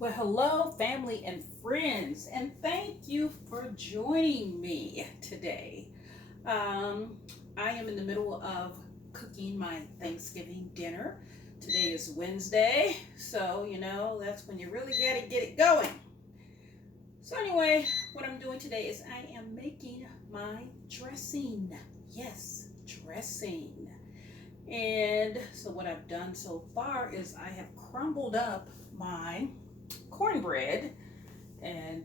Well, hello, family and friends, and thank you for joining me today. Um, I am in the middle of cooking my Thanksgiving dinner. Today is Wednesday, so that's when you really gotta get it going. So, anyway, what I'm doing today is I am making my dressing. Yes, dressing. And so, what I've done so far is I have crumbled up my cornbread and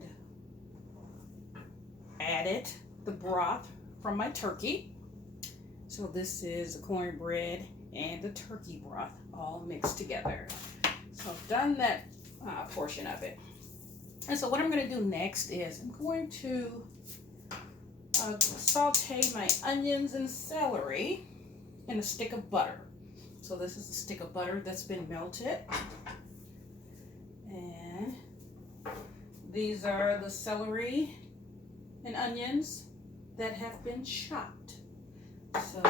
added the broth from my turkey. So this is the cornbread and the turkey broth all mixed together. So I've done that portion of it. And so what I'm going to do next is I'm going to saute my onions and celery in a stick of butter. So this is a stick of butter that's been melted. And these are the celery and onions that have been chopped. So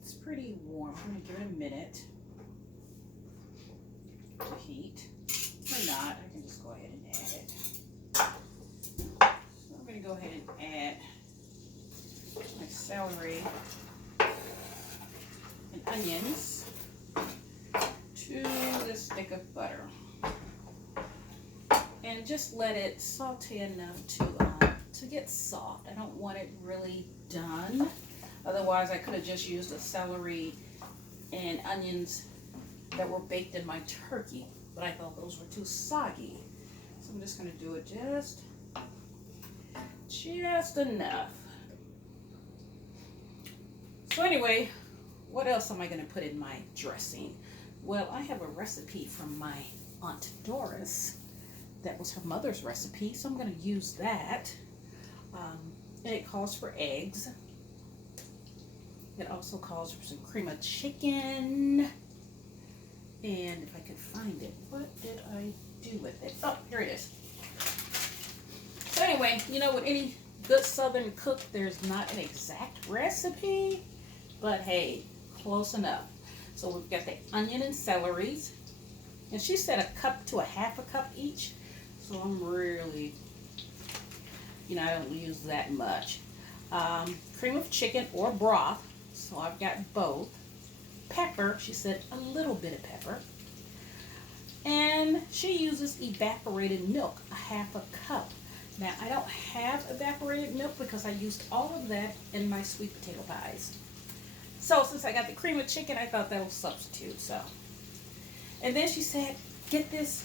it's pretty warm. I'm gonna give it a minute to heat. Or not, I can just go ahead and add it. So I'm gonna go ahead and add my celery and onions to this stick of butter. And just let it saute enough to get soft. I don't want it really done. Otherwise, I could have just used the celery and onions that were baked in my turkey. But I thought those were too soggy. So I'm just going to do it just enough. So anyway, what else am I going to put in my dressing? Well, I have a recipe from my Aunt Doris. That was her mother's recipe, so I'm going to use that. And it calls for eggs. It also calls for some cream of chicken. And if I could find it, what did I do with it? Oh, here it is. So anyway, with any good Southern cook, there's not an exact recipe, but hey, close enough. So we've got the onion and celeries. And she said a cup to a half a cup each. So I'm really, I don't use that much. Cream of chicken or broth. So I've got both. Pepper, she said a little bit of pepper. And she uses evaporated milk, a half a cup. Now I don't have evaporated milk because I used all of that in my sweet potato pies. So since I got the cream of chicken, I thought that will substitute. So, and then she said, get this.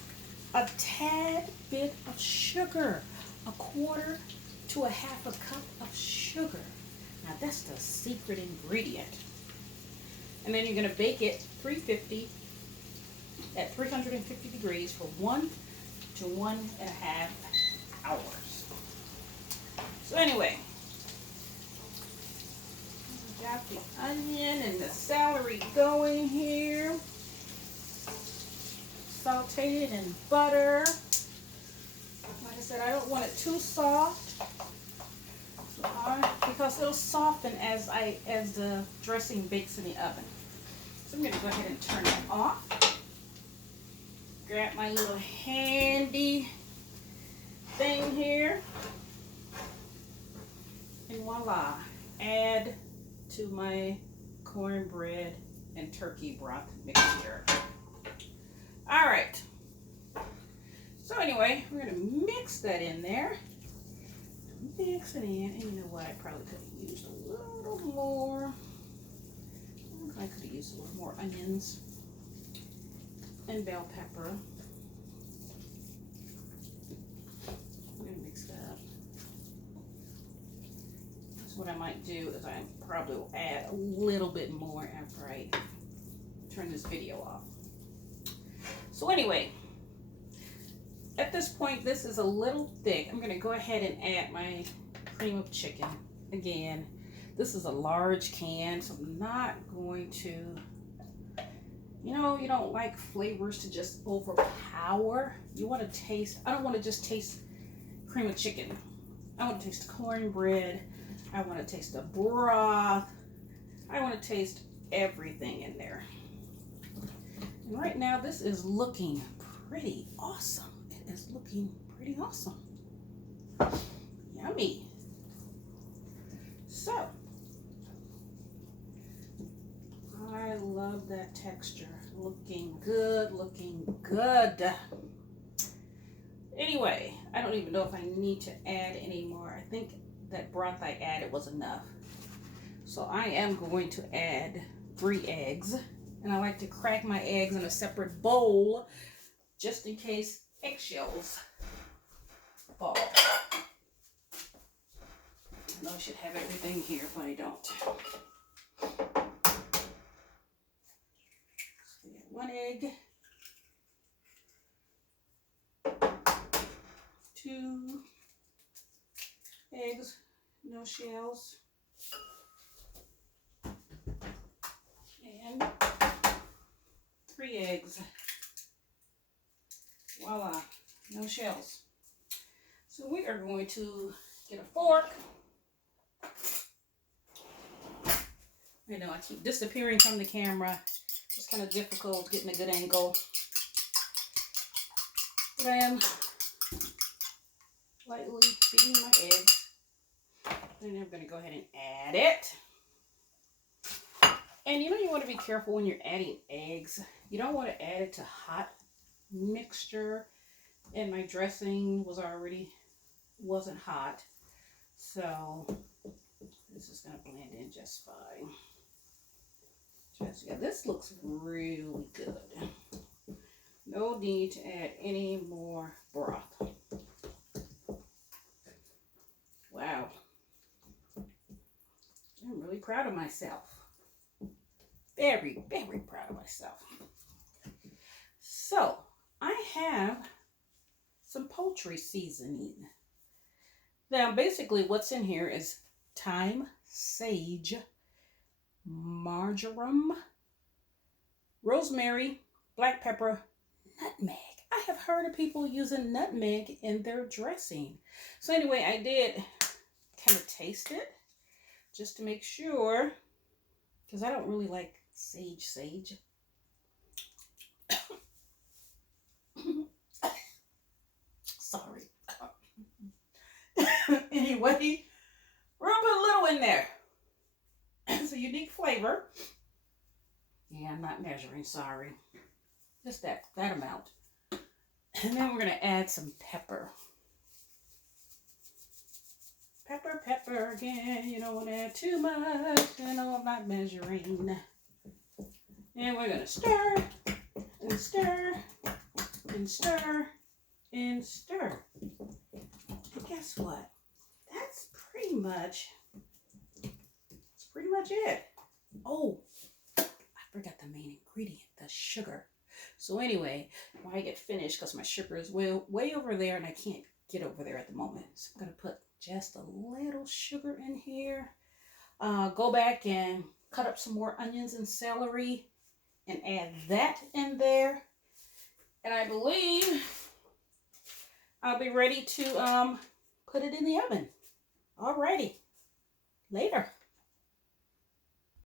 A tad bit of sugar, a quarter to a half a cup of sugar. Now that's the secret ingredient. And then you're going to bake it at 350 degrees for 1 to 1.5 hours. So anyway, we got the onion and the celery going here. Sauteed in butter. Like I said, I don't want it too soft because it'll soften as the dressing bakes in the oven. So I'm going to go ahead and turn it off. Grab my little handy thing here. And voila, add to my cornbread and turkey broth mixture. All right, so anyway, we're going to mix that in there. Mix it in, and you know what, I probably could have used a little more. I could have used a little more onions and bell pepper. I'm going to mix that up. So what I might do is I probably will add a little bit more after I turn this video off. So anyway, at this point, this is a little thick. I'm going to go ahead and add my cream of chicken. Again, this is a large can, so I'm not going to, you don't like flavors to just overpower. You want to taste, I don't want to just taste cream of chicken. I want to taste cornbread. I want to taste the broth. I want to taste everything in there. And right now, this is looking pretty awesome. It is looking pretty awesome. Yummy. So, I love that texture. Looking good, looking good. Anyway, I don't even know if I need to add any more. I think that broth I added was enough. So I am going to add 3 eggs. And I like to crack my eggs in a separate bowl just in case eggshells fall. I know I should have everything here, but I don't. So we got 1 egg, 2 eggs, no shells, and 3 eggs. Voila, no shells. So we are going to get a fork. I know I keep disappearing from the camera. It's kind of difficult getting a good angle. But I am lightly beating my eggs. Then I'm going to go ahead and add it. And you know you want to be careful when you're adding eggs. You don't want to add it to hot mixture. And my dressing wasn't hot. So this is going to blend in just fine. Yeah, this looks really good. No need to add any more broth. Wow. I'm really proud of myself. Very, very proud of myself. So, I have some poultry seasoning. Now, basically what's in here is thyme, sage, marjoram, rosemary, black pepper, nutmeg. I have heard of people using nutmeg in their dressing. So anyway, I did kind of taste it just to make sure, because I don't really like sage. Sorry. Anyway, we're gonna put a little in there. It's a unique flavor. Yeah, I'm not measuring, sorry. Just that amount. And then we're going to add some pepper. Pepper again. You don't want to add too much. You know I'm not measuring. And we're going to stir and stir and stir and stir. And guess what? That's pretty much it. Oh, I forgot the main ingredient, the sugar. So anyway, when I get finished, because my sugar is way over there and I can't get over there at the moment. So I'm going to put just a little sugar in here. Go back and cut up some more onions and celery and add that in there. And I believe I'll be ready to put it in the oven. Alrighty. Later.